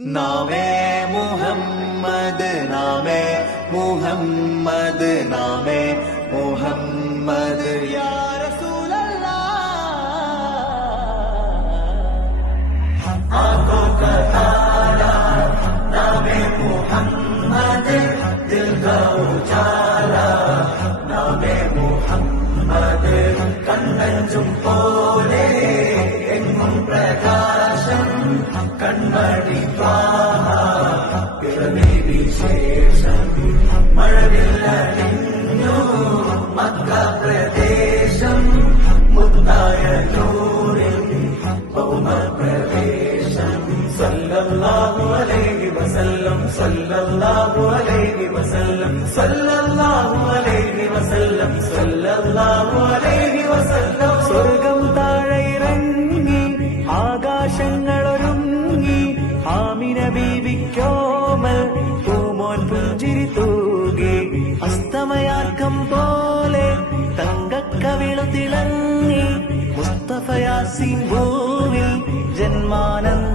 നാമേ മുഹമ്മദ് നാമേ മുഹമ്മദ് നാമേ മുഹമ്മദ് യാ आंखों का तारा नामे मुहम्मद दिल का उजाला नामे मुहम्मद കണ്ണഞ്ചും പോലെ എങ്ങും പ്രകാശം കൺമണി ത്വാഹ പിറവി വിശേഷം മഴവില്ലണിഞ്ഞു മക്ക പ്രദേശം മുത്തായ നൂറിൽ സല്ലല്ലാഹു അലൈഹി വസല്ലം സല്ലല്ലാഹു അലൈഹി വസല്ലം സല്ലല്ലാഹു അലൈഹി വസല്ലം സല്ലല്ലാഹു അലൈഹി വസല്ലം സ്വർഗം താഴെ ഇറങ്ങി ആകാശങ്ങളൊരുങ്ങി ആമിന ബീവിക്കോമൽ പൂമോൻ പുഞ്ചിരി തൂകി അസ്തമയാർക്കം പോലെ തങ്കക്കവിളു തിളങ്ങി മുസ്തഫ യാസീൻ ഭൂവിൽ ജന്മാനന്ദ